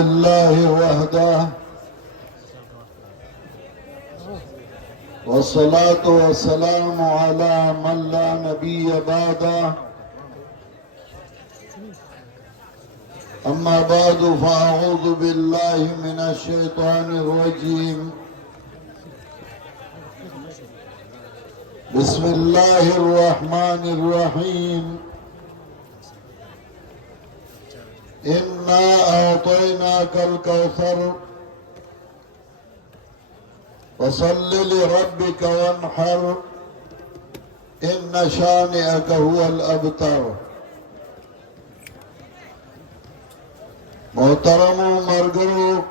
الله وحده والصلاة والسلام على من لا نبي بعده أما بعد فأعوذ بالله من الشيطان الرجيم بسم الله الرحمن الرحيم إنا أعطيناك الكوثر فصل لربك وانحر إن شانئك هو الأبتر محترم مرګرو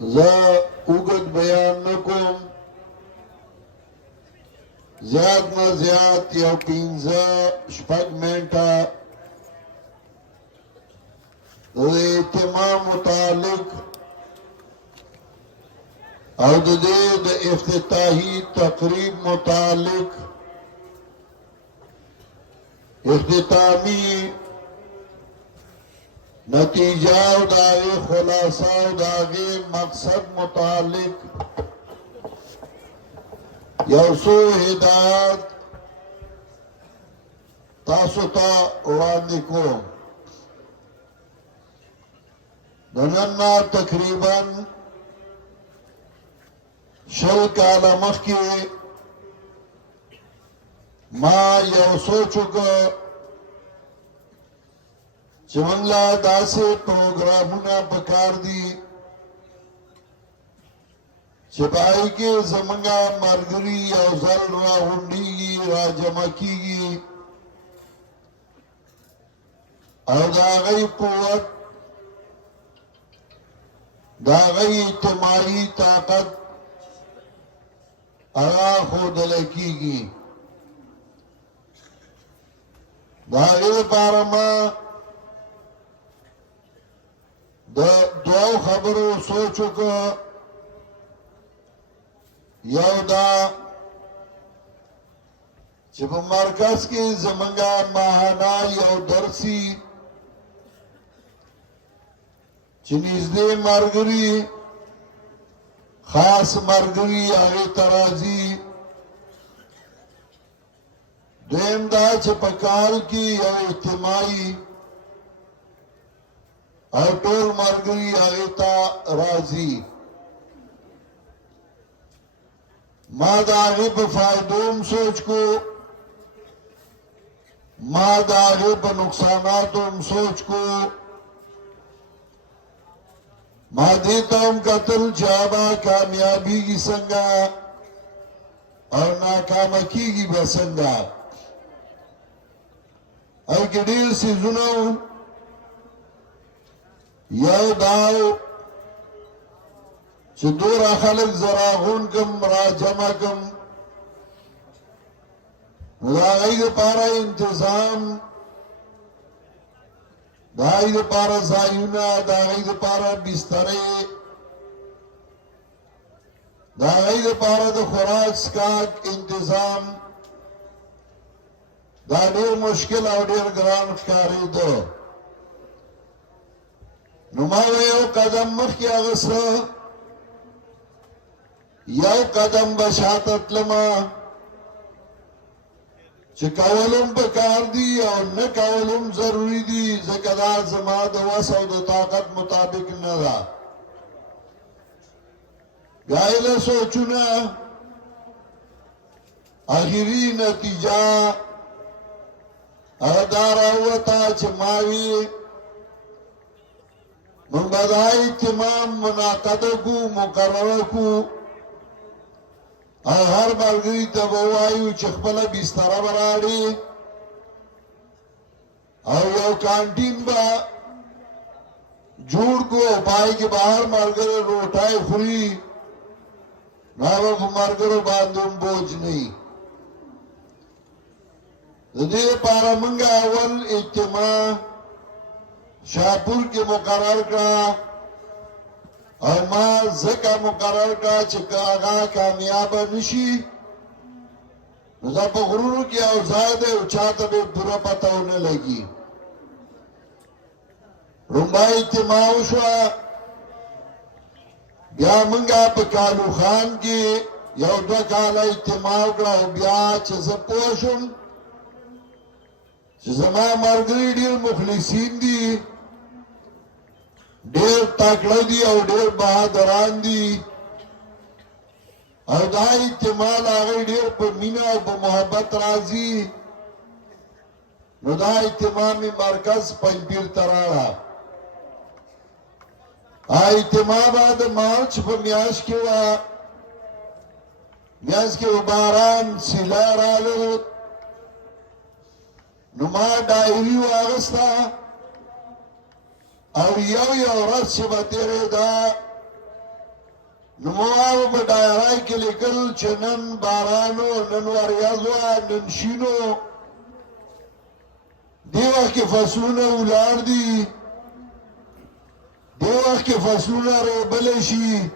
زه اوږد بیان نکوم زیات نه زیات یو 15-16 منټه د اهتمام متعلق او د دې د افتتاحي تقریب متعلق اختتامی نتیجہ او داغی خلاصہ او داغی مقصد متعلق یوسو ہدایت تاسو تا وړاندې کوم د نن نه تقریبا 20 کاله مخکې ما یو سوچ وکړ چې موږ لا داسې پروګرامونه پکار دي چې په هغې کې زموږ ملګري یو ځل راغونډېږي راجمع کېږي او د هغوی قوت د هغوی اجتماعي طاقت هغه ښودلی کېږي د هغې لپاره ما د دوو خبرو سوچ وکړ یو دا چې په مرکز کې زموږ ماهانه یو درسي چې نږدې ملګري خاص ملګري هغې ته راځي دویم دا چې په کال کې یو اجتماعي او ټول ملګري هغې ته راځي ما د هغې په فایدو هم سوچ کو ما د هغې په نقصاناتو هم سوچ کو ما دې ته هم کتل چې هغه کامیابېږي څنګه او ناکامه کېږي به څنګه هغې کې ډېر څیزونه یو داو چې دوره خلک زراغون کم راجمع کم د هغوی دپاره انتظام د هغوی دپاره ځایونه د هغوی دپاره بسترې د هغوی دپاره د خوراک څښاک انتظام دا ډېر مشکل او ډېر ګران ښکارېده نو ما یو قدم مخکې اخیسته یو قدم به شاته تلمه چې کول هم پکار دي او نه کول هم ضروري دي ځکه دا زما د وس او د طاقت مطابق نه ده ګایله سوچونه اخري نتیجه هغه دا راووته چې ما وي من به دا اهتمام منعقده کو مقرره کو او هر ملګري ته به ووایو چې خپله بستره به راوړي او یو کانټین به جوړ کو په هغې کې به هر ملګری روټۍ خوري نو هغه په ملګرو باندې هم بوج نه وي د دې لپاره موږ اول اجتماع شاپور کې مقرر کړه او ما ځکه مقرر کړه چې که هغه کامیابه نشي نو دا په غرونو کې او ځای دی او چاته به پوره پته ونه لګي رنبای اجتماع وشوه بیا منگا پا کالو خان کی یو دو کالا اجتماع کرا بیا چه زه پوه شم چې زما ملګري ډېر مخلصین دي ډېر تکړه دي او ډېر بهادران دي او دا اجتماع د هغوی ډېر په مینه او په محبت راځي نو دا اجتماع مې مرکز پنجپیر ته راړه اجتماع به د مارچ په میاشت کې وه میاشت کې باران سیله راغلل نو ما ډایري واغسته او یو ورځ چې به تېرېده نو ما په ډایرۍ کې لیکل چې نن باران و نن وریځ وه نن شین و دې وخت کې فصلونه ولاړ دي دې وخت کې فصلونه ریبلی شي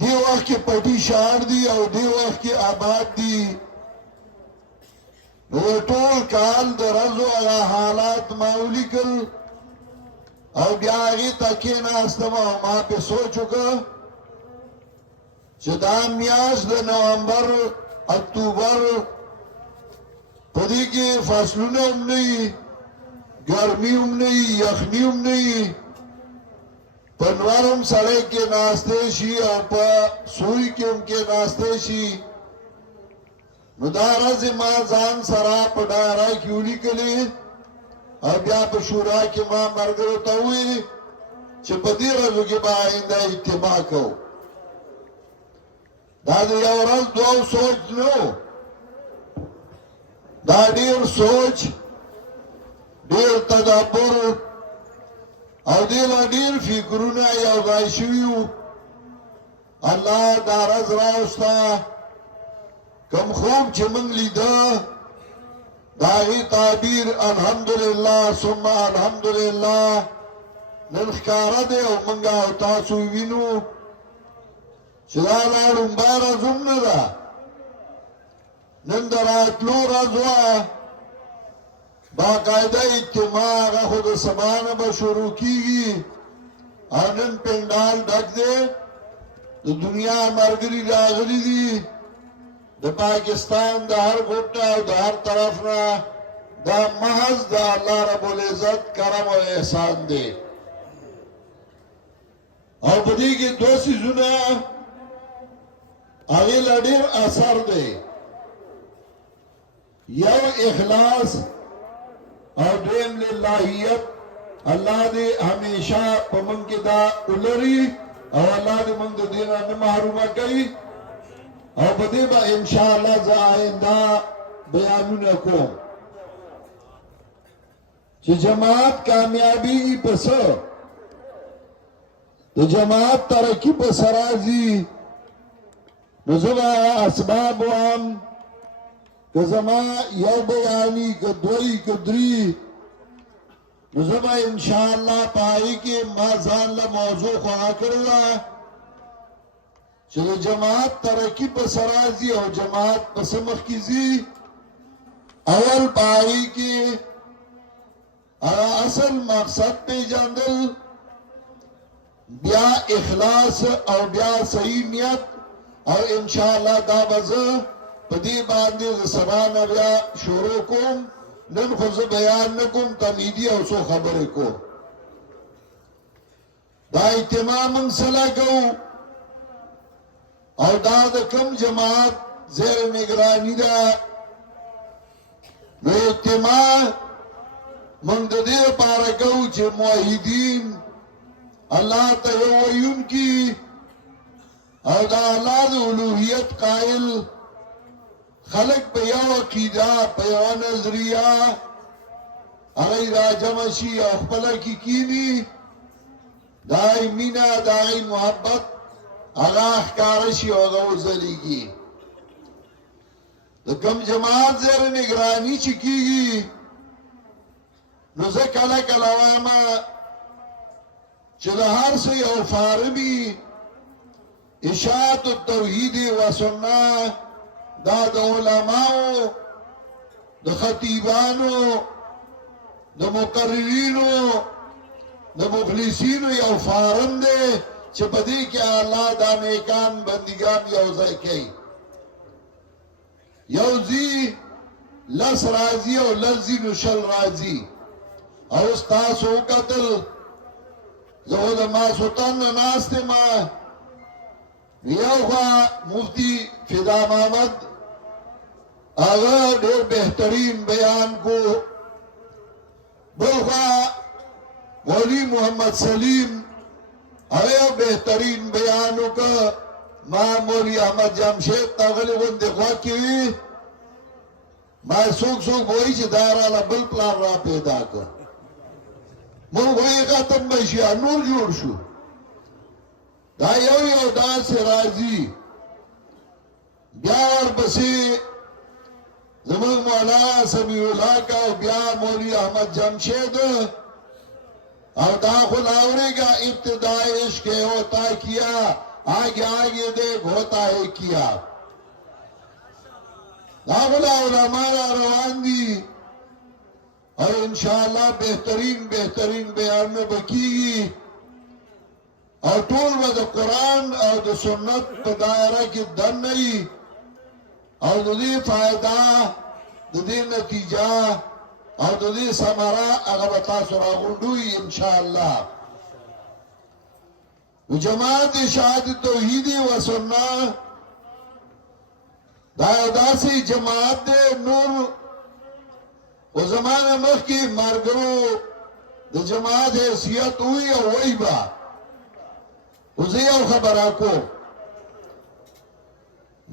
دې وخت کې پټي شاړ دي او دې وخت کې آباد دي نو ټول کال د ورځو هغه حالات ما ولیکل او بیا هغې ته کېناستم او ما پې سوچ وکړه چې دا میاشت د نومبر اکتوبر په دې کې فصلونه هم نه وي ګرمي هم نه وي یخني هم نه وي په نور هم سړی کېناستی شي او په سوی کې هم کېناستی شي نو دا ورځې ما ځان سره په ډایرۍ کې ولیکلې او بیا په شورا کې ما ملګرو ته وویلې چې په دې ورځو کې به آینده اجتماع کوو دا د یو ورځ دوه سوچ نه و دا ډېر سوچ ډېر تدبر او دې لا ډېر فکرونه یو ځای شوي وو الله دا ورځ راوسته کم خوب چې موږ لیده د هغې تعبیر الحمدلله ثم الحمدلله نن ښکاره دی او موږ او تاسو وینو چې دا لا ړومبی ورځ هم نه ده نن د راتلو ورځ وه باقاعده اجتماع هغه خو د سبا نه به شروع کېږي او نن پنډال ډک دی د دنیا ملګري راغلي دي د پاکستان د هر ګوټه او د هر طرف نه دا محض د الله رب العزت کرم او احسان دی او په دې کې دوه څیزونه هغې له ډېر اثر دی یو اخلاص او دویم للهیت الله دې همیشه په موږ کې دا ولري او الله دې موږ د دې نه محرومه کوي او په دې به انشاءالله زه آینده بیانونه کوم چې جماعت کامیابیږي په څه د جماعت ترقي په څه راځي نو زه به اسباب وایم که زما یو بیاني که دوی که درې نو زه به انشاءالله په هغې کې ما ځان له موضوع خوښه کړې ده چې د جماعت ترقي په څه راځي او جماعت په څه مخکې ځي اول په هغې کې هغه اصل مقصد پیژندل بیا اخلاص او بیا صحیح نیت او انشاءالله دا به زه په دې باندې د سبا نه بیا شروع کوم نن خو زه بیان نه کوم تمهیدي او څو خبرې کوم دا اجتماع موږ سره کوو او دا د کوم جماعت زیر نگرانی ده نو اجتماع موږ د دې لپاره کوو چې موحدین الله ته یو ویونکي او دا الله د الوهیت قائل خلق په یو عقیده په یو نظریه هغوی راجمع شي او خپله کې کیني دا یې مینه دا یې محبت هغه ښکاره شي او هغه وځلیږي د کوم جماعت زیر نگرانی چې کېږي نو زه کله کله وایم چې د هر څه یو فارمي اشاعت التوحید و سنه دا د علماو د خطیبانو د مقررینو د مخلصینو یو فارم دی چې په دې کې الله دا نیکان بندګان یو ځای کوي یو ځي لس راځي او لس ځي نو شل راځي او ستاسو قتل زه د ماسوتن نه ناست یم یو خوا مفتی فدا محمد هغه ډېر بهترین بیان کو بل خوا مولوی محمد سلیم هغه بهترین بیان وکړ ما مولوی احمد جمشید تاغلی غوندې خوا کې وي ما څوک وایي چې دا راله بل پلان را پیدا کړ موږ وایي ختم به شي نور جوړ شو دا یو داسې راځي بیا ورپسې زموږ مولانا سمیع الله کا او بیا مولوی احمد جمشید اور دا خلاوریگا ابتدائی عشق ہوتا کیا آگے آگے دیکھ ہوتا ہے کیا دا خلا علماء روان دی اور انشاءاللہ بہترین بیان میں بکیگی اور طول با دا قرآن اور دا سنت پا دائرہ کی دن نہیں اور دا دی فائدہ دا دی نتیجہ او د دې ثمره هغه به تاسو راغونډوي انشاءالله جماعت شهادت توحید و سنت دا داسې جماعت دی نور و زمانه مخکې مارګرو د جماعت حیثیت وي او وایي به خو زه یو خبره کوم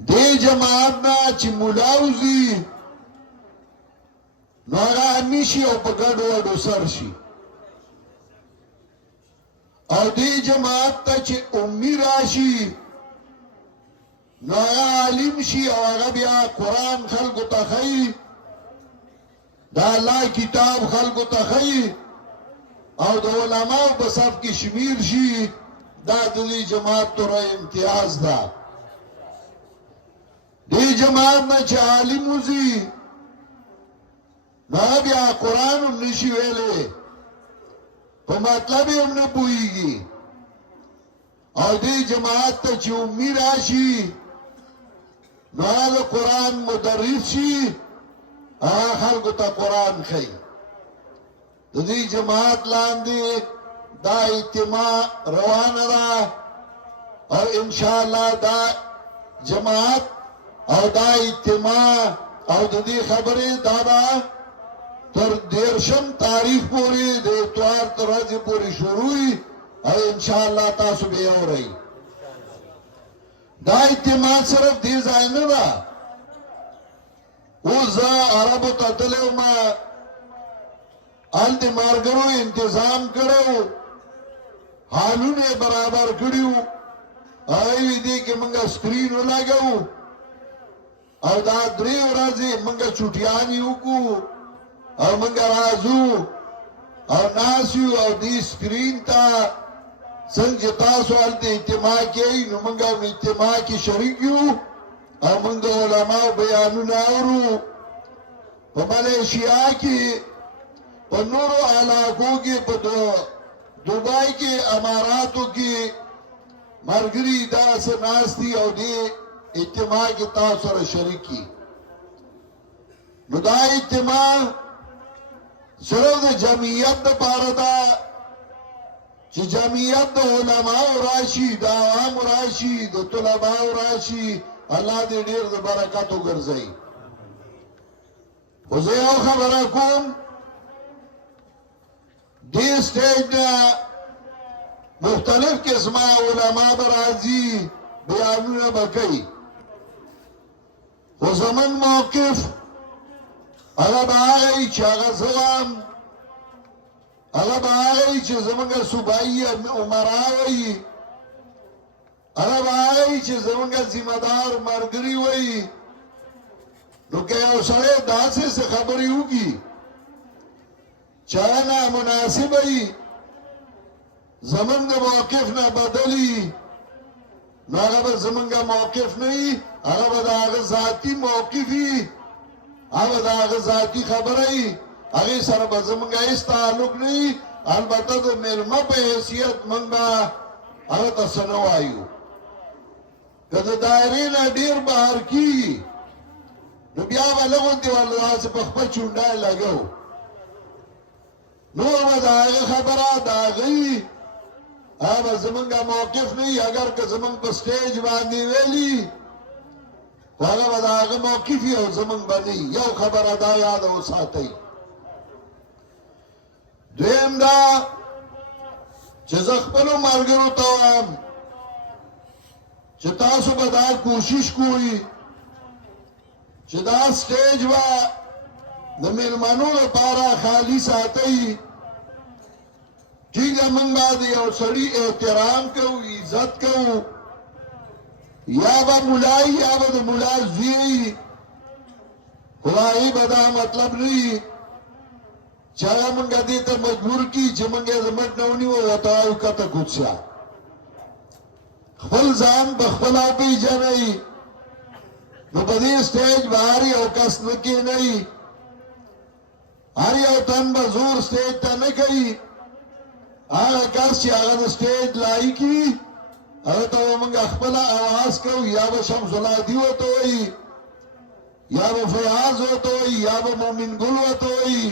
دې جماعت نه چې ملا وځي نو هغه همیشي او په ګډو وډو سر شي او دې جماعت ته چې امي راشي نو هغه عالم شي او هغه بیا قرآن خلکو ته ښیي دا الله کتاب خلکو ته ښیي او د علماو په صف کې شمیر شي دا د دې جماعت توره امتیاز ده دې جماعت نه چې عالم وځي نو بیا قرآن هم نشي ویلې په مطلب یې هم نه پوهېږي او دې جماعت ته چې امي راشي نو هغه قرآن مدرس شي هغه خلکو ته قرآن ښیي د دې جماعت لاندې دا اجتماع روانه ده او انشاءالله دا جماعت او دا اجتماع او د دې خبرې دا به تر 13 تاریخ پورې د اتوار تر ورځې پورې شروع وي او انشاءالله تاسو به اورئ دا اجتماع صرف دې ځای نه ده اوس زه عربو ته تللی وم هلته مارګرو انتظام کړی و حالونه یې برابر کړي وو هغوی دې کې موږ سکرین ولګوو او دا 3 ورځې موږ چوټیانې وکړو او موږ راځو او ناست یو او دې سکرین ته څنګه چې تاسو هلته اجتماع کوئ نو موږ هم اجتماع کې شریک یو او موږ د علماو بیانونه اورو په ملیشیا کې په نورو علاقو کې په دوبای کې اماراتو کې ملګري داسې ناست دي او دې اجتماع کې تاسو سره شریکي نو دا اجتماع صرف د جمعیت دپاره ده چې جمعیت د علماو راشي د عوامو راشي د طلباو راشي الله دې ډېر د برکت وګرځوي خو زه یو خبره کوم دې سټیج نه مختلف قسمه علما به راځي بیانونه به کوي خو زموږ موقف هغه به هغه وي چې هغه زه وم هغه به هغه وي چې زموږ صوبایي عمرا وایي هغه به هغه وي چې زموږ ذمه دار ملګري وایي نو که یو سړی داسې څه خبرې وکړي چې هغه نامناسبه وي زمونږ د موقف نه بدلي نو هغه به زمونږ موقف نه وي هغه به د هغه ذاتي موقف وي هغه د هغه ذاتي خبره وي هغې سره به زمونږ هېڅ تعلق نه وي البته د میلمه په حیثیت موږ به هغه ته څه نه وایو که د دایرې نه ډېر بهر کېږي نو بیا به لغوندې ورله داسې په خپل چونډای لګو نور به د هغه خبره د هغه وي هغه به زمونږ موقف نه وي اگر که زمونږ په سټیج باندې ویلي خو هغه به د هغه موقف وي او زمونږ به نه یو خبره دا یاده وساتئ دویم دا چې زه خپلو ملګرو ته وایم چې تاسو به دا کوشش کوئ چې دا سټیج به د میلمنو لپاره خالي ساتئ ٹھیک ہے موږ به د یو سړي احترام کوو عزت کوو یا به ملای یا به د ملا زوی خو د هغې به دا مطلب نه وي چې هغه موږ دې ته مجبور کړي چې موږ یې زمټ نه ونیو ورته وایو کته کوز شه خپل ځان په خپله وپېژنئ نو په دې سټیج به هر یو کس نه کښېنئ هر یو تن به زور سټیج ته نه کوي هغه کس چې هغه د سټیج لایق وي هغه ته به موږ خپله اواز کوو یا به شمس العادي ورته وایي یا به فیاض ورته وایي یا به مومن ګل ورته وایي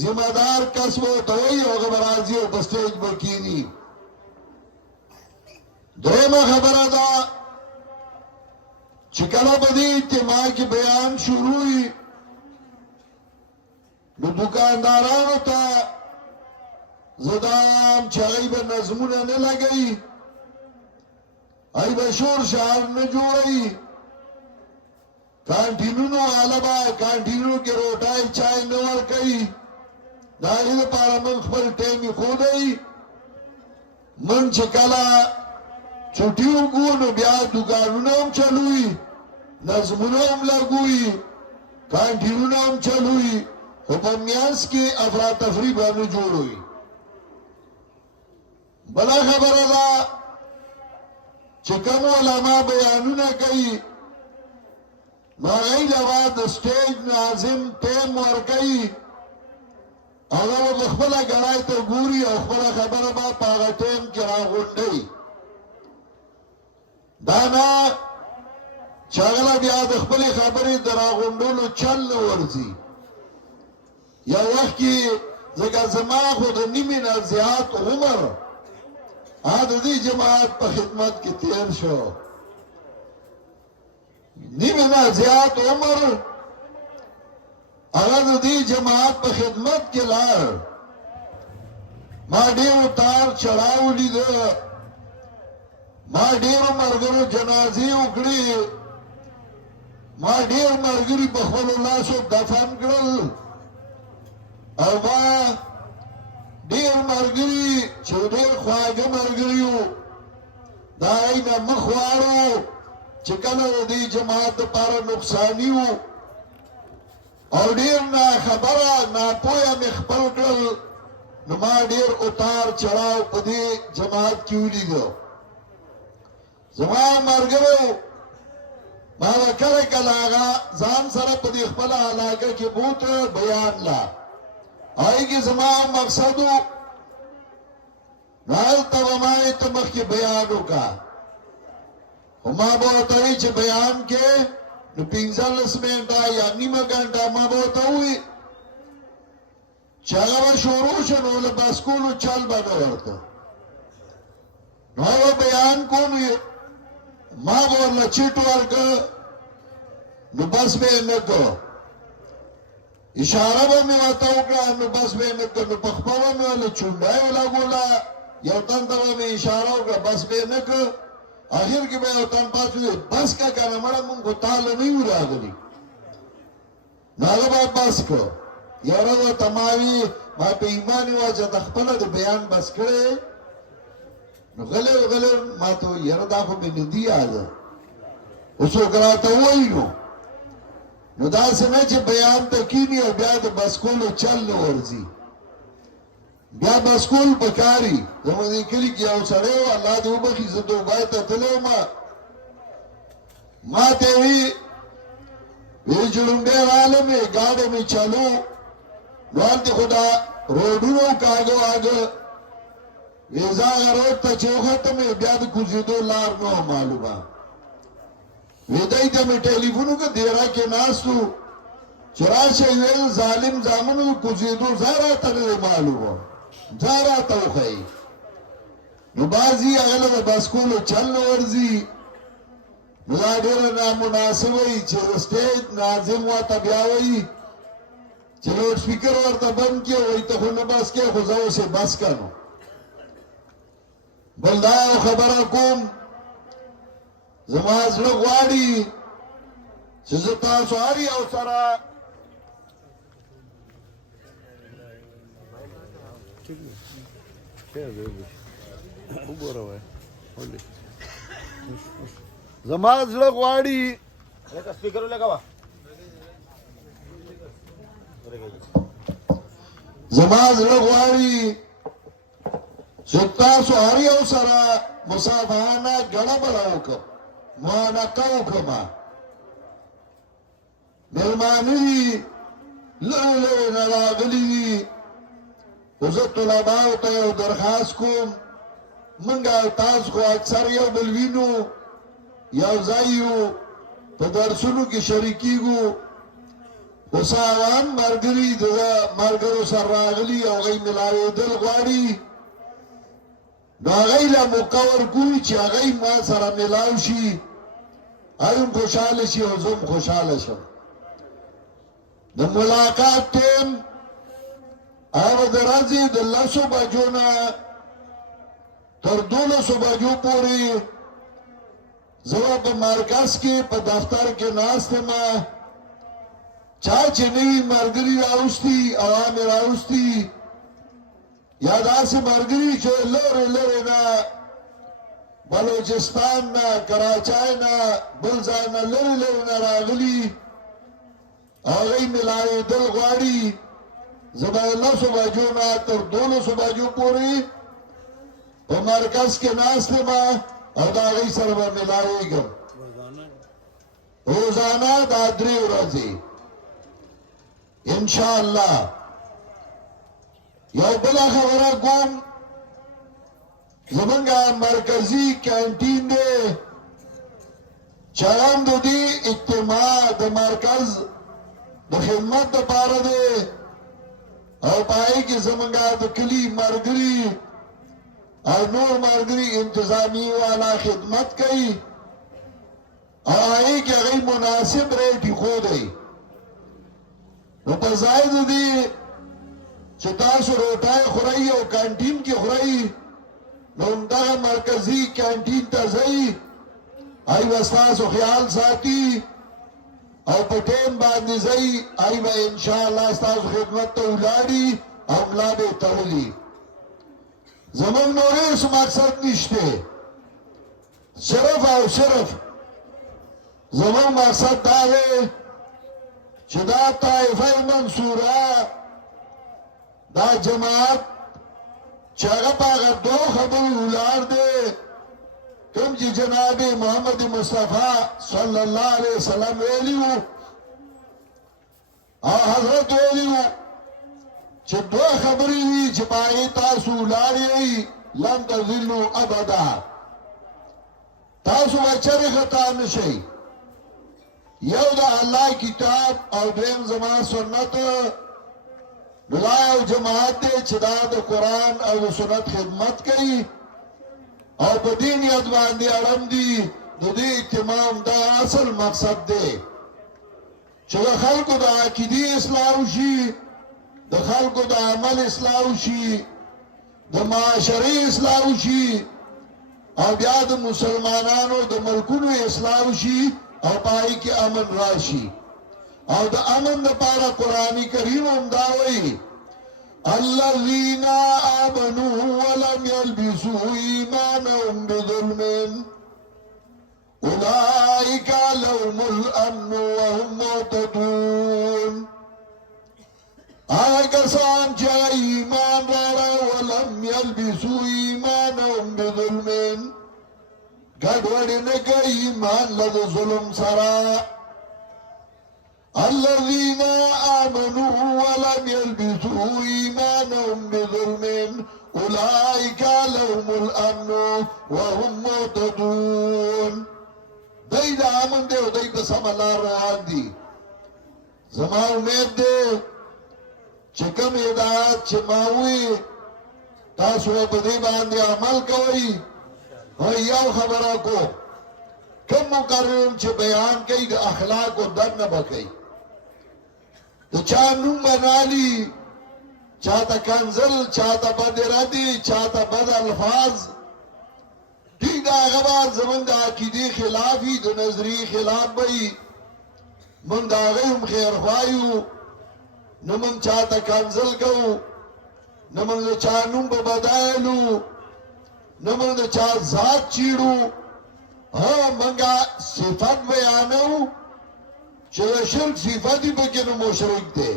ذمہ دار کس به ورته وایي هغه به راځي او په سټیج به کښېني دویمه خبره ده چې کله به دې اجتماع کې بیان شروع وي نو دوکاندارانو ته زه دا وایم چې هغوی به نظمونه نه لګوي هغوی به شور شعار نه جوړوي کانټینونو والا به کانټینونو کې روټۍ چای نه ورکوي د هغې لپاره موږ خپل ټایم ایښودی موږ چې کله چټي وګورو نو بیا دوکانونه هم چلوي نظمونه هم لګوي کانټینونه هم چلوي خو په میانځ کې افراتفري به نه جوړوي بله خبره ده چې کوم علما بیانونه کوي نو هغوی له به د سټیج ناظم ټایم ورکوي هغه به په خپله ګړۍ ته ګوري او خپله خبره به په هغه ټایم کې راغونډوي دا نه چې هغه بیا د خپلې خبرې د راغونډولو چل نه ورځي یو وخت کې ځکه زما خو د نیمې نه زیات عمر هغه د دې جماعت په خدمت کې تیر شو نیمې نه زیات عمر هغه د دې جماعت په خدمت کې لاړ ما ډېرو تار چړاو لیده ما ډېرو ملګرو جنازې وکړې ما ډېر ملګري په خپلو لاسو دفن کړل او ما ډېر ملګري چې ډېر خواږه ملګري وو د هغوی نه مخ واړو چې کله د دې جماعت دپاره نقصاني وو او ډېر ناخبره ناپویه مې خپل کړل نو ما ډېر اتار چړاو په دې جماعت کې ولیدو زما ملګرو ما به کله کله هغه ځان سره په دې خپله علاقه کې بوته بیان لا هغې کې زما مقصد و نو هلته به ما یې ته مخکې بیان وکړه خو ما به ورته وایي چې بیان کې نو 15 منټه یا نیمه ګنټه ما به ورته ووایي چې هغه به شروع شو نو له بس کولو چل به نه ورته نو هغه بیان کوم ما به ورله چیټ ورکړه نو بس به یې نه کړ اشاره به مې ورته وکړه نو بس به یې نه کړ نو په خپله مې ورله چونډۍ ولګوله یو تن ته به مې اشاره وکړه بس به یې نه کړ اخر کې به یو تن پاس وي بس که کنه مړه مونږ خو تاله نه یو راغلي نو هغه به بس کړ یاره ورته ما وي ما په ایمان وه چې د خپله د بیان بس کړی نو غلی غلی ما ته وایي یاره دا خو مې نه دي یاده خو څوک راته ووایي نو داسې نه چې بیان ته کیني او بیا د بس کولو چل نه ورځي بیا بس کول پکاري زموږ دې کلي کې یو سړی و الله دې وبخي زه دوبۍ ته تللی وم ما ته یې وي وی چې لومړی رالم یې ګاډی مې چلو نو هلته خو دا روډونو کاغو آګه ویزا غروت ته چې وخته مې بیا د کوزیدو لار نو معلومه ویدای ته مې ټلیفونو کې دیرا کې ناستو چې راشه ویل ظالم زامنو کوزیدو زارا ته معلومه زارا ته وخی نو بازی هغه د بس کولو چل نه ورځي نو دا ډېره نامناسبه وي چې سټیج ناظم ورته بیا وایي چې لوډ سپیکر ورته بند کړي وایي ته خو نه بس کې خو زه اوسې بس که نو بل دا یو خبره کوم زما زړه غواړي چې زه تاسو هر یو سره زما زړه غواړي سپیکر لګاوه زما زړه غواړي چې تاسو هر یو سره مصافحانه ګړه بړه وکړه معانقه وکړه مېلمانه دي لرې لرې نه راغلي دي خو زه طلباو ته یو درخواست کوم موږ او تاسو خو اکثر یو بل وینو یو ځای یو په درسونو کې شریکېږو خو ساوان ملګري د ملګرو سره راغلي او هغوی ملاوېدل غواړي نو هغوی له موقع ورکوي چې هغوی ما سره ملاو شي هغوی هم خوشحاله شي او زه هم خوشحاله شم د ملاقات ټیم هغه د ورځې د 10 بجو نه تر 12 بجو پورې زه په مرکز کې په دفتر کې ناست یم چا چې نوي ملګري راوستي عوامې راوستي یا داسې ملګري چې لرې لرې نه بلوچستان نه کراچۍ نه بل ځای نه لرې لرې نه راغلي هغوی ملاوېدل غواړي زه به 10 بجو نه تر 12 بجو پورې په مرکز کې ناست یم او د هغوی سره به ملاوېږم روزانه دا 3 ورځې انشاءالله یو بله خبره کوم زمونږ مرکزي کانټین دی چې هم د دې اجتماع د مرکز د خدمت دپاره دی او په هغې کې زمونږ د کلي ملګري او نور ملګري انتظامي والا خدمت کوي او هغې کې هغوی مناسب ریټ ایښودی نو په ځای د دې چې تاسو روټۍ خورئ او کانټین کې خورئ نو همدغه مرکزي کانټین ته ځئ هغوی به ستاسو خیال ساتي او په ټیم باندې ځئ هغوی به انشاءالله ستاسو خدمت ته ولاړي او ملا به یې تړلي زمونږ نور هېڅ مقصد نشته صرف او صرف زمونږ مقصد دا دی چې دا طائفه منصوره دا جماعت چې هغه په هغه 2 خبرو ولاړ دی کوم چې جناب محمد مصطفی صلی الله علیه وسلم ویلي وو او حضرت ویلي وو چې 2 خبرې دي چې په هغې تاسو ولاړ یئ لن تضلوا ابدا تاسو به چرې خطا نه شئ یو د الله کتاب او دویم زما سنت نو دا یو جماعت دی چې دا د قرآن او د سنت خدمت کوي او په دې نیت باندې اړم دي د دې اجتماع دا اصل مقصد دی چې د خلکو د عقیدې اصلاح وشي د خلکو د عمل اصلاح وشي د معاشرې اصلاح وشي او بیا د مسلمانانو د ملکونو اصلاح وشي او پای کې امن راشي او د امن لپاره قرآن کریم هم دا وایي الذين آمنوا ولم يلبسوا إيمانهم بظلم أولئك لهم الأمن وهم مهتدون هغه کسان چې ایمان راوړل ولم يلبسوا إيمانهم بظلم ګډوډ نه کوي ایمان له ظلم سره الذين آمنوا ولم يلبسوا إيمانهم بظلم أولئك لهم الأمن وهم مهتدون. دای دا امن دی او دای په سم لار روان دي. زما امید دی چې کوم هدایت چې ما وی تاسو په دې باندې عمل کوئ. او یو خبره کو کوم مقررون چې بیان کوي د اخلاق او درد نه بکوي. د چا نوم بنالي، چاته کنزل، چاته بد ردی، چاته بد الفاظ، ٹھیک دا هغه به زمونږ د عقیدې خلاف وي، د نظریې خلاف به وي. مونږ د هغې هم خیرخوا یو، نه مونږ چاته کنزل کوو، نه مونږ د چا نوم په بدایلو، نه مونږ د چا ذات چیړو. مونږه صفت بیانو چې د شرک صفت یې پکې نو مشرک دی،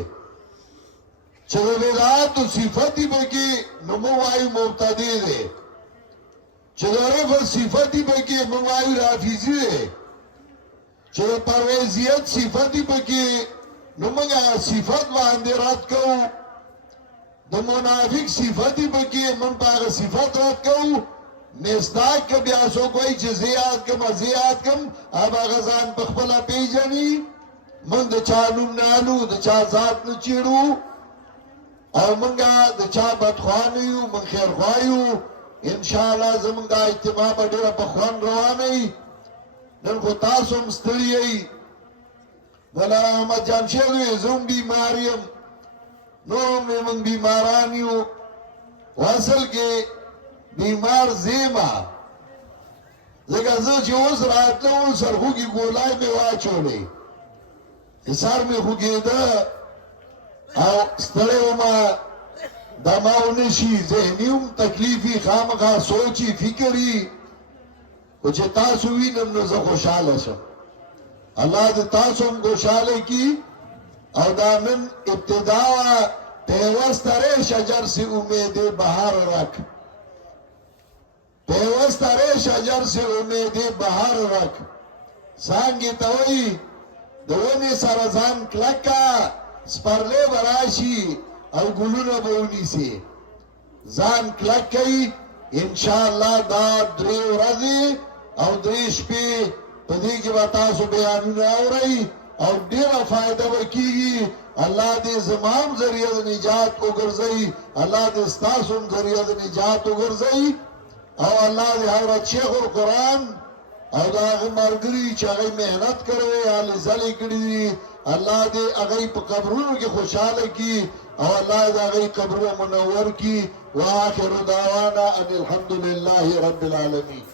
چې د بدعاتو صفت یې پکې نو مو وایو مبتدی دی، چې د رفع صفت یې پکې مو وایو رافضي دی، چې د پرویزیت صفت یې پکې نو موږ هغه صفت باندې رد کوو. د منافق صفت یې پکې موږ په هغه صفت رد کوو. مصداق که بیا څوک وایي چې زه یاد کړم زه یاد کړم، هغه ځان په خپله پېژني. موږ د چا نوم نه الو، د چا ذات نه چیړو، او موږ د چا بدخوا نه یو، موږ خیرخوا یو. انشاءالله زموږ دا اجتماع به ډېره په خوند روانه وي. نن خو تاسو هم ستړي یئ. مولا احمد جمشید وی زه هم بیمار یم، نور هم موږ بیماران یو. اصل کې بیمار زیمه ځکه زه چې اوس راتلم سرخوږي ګولای مې واچولې، سر مې خوږېده او ستړی ومه، دمه ونه شي، ذهني هم تکلیف وي، خامخا سوچ وي، فکر وي. خو چې تاسو وینم نو زه خوشحاله شم. الله دې تاسو هم خوشحاله کی. او دا نن ابتدا وه، پیوست ره شجر سے امید بهار رک، پیوست ره شجر سے امید بهار رک. څانګې ته وایي د ونې سره ځان کلکه، سپرلی به راشي او ګلونه به ونیسي. ځان کلک کوي. انشاءالله دا 3 ورځې او 3 شپې په دې کې به تاسو بیانونه اورئ او ډېره فایده به کېږي. الله دې زما هم ذریعه د نجات وګرځوي، الله دې ستاسو هم ذریعه د نجات وګرځوي. او الله دې حضرت شیخ القرآن او د هغه ملګري چې هغوی محنت کړی وی، هلې ځلې کړي دي، الله دې هغوی په قبرونو کې خوشحاله کړي او الله دې هغوی قبرونه منور کړي. وآخر دعوانا ان الحمد لله رب العالمین.